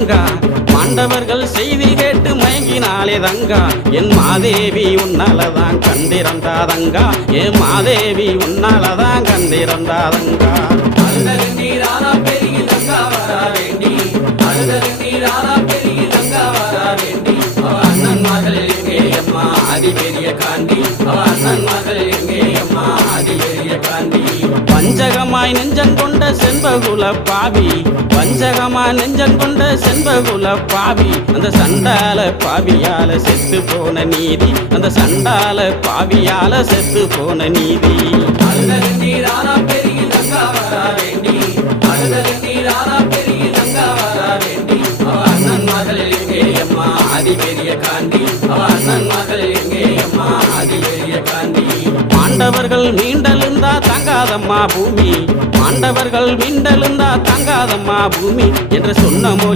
தங்கா. செய்தி கேட்டு மயங்கினாலே தங்கா. என் மாதேவி உன்னாலதான் கண்டிருந்தாதங்கா என் மாதேவி உன்னாலதான் கண்டிருந்தாதங்கா அண்ணன் மகள் எங்கே அம்மா? அதி பெரிய காண்டி. அவ அண்ணன் மகள் எங்கே பஞ்சகமாய் நெஞ்சங்கொண்ட செண்பகுல பாவி. பஞ்சகமாய் நெஞ்சங்கொண்ட செண்பகுல பாவி. அந்த சண்டால பாவியால செத்து போன நீதி. அந்த சண்டால பாவியால செத்து போன நீதி. அழுதல் நீரானா பெருகி ஆண்டவர்கள் மீண்டெழுந்தா தங்காதம்மா பூமி. ஆண்டவர்கள் மீண்டெழுந்தா தங்காதம்மா பூமி. என்று சொன்ன மொழி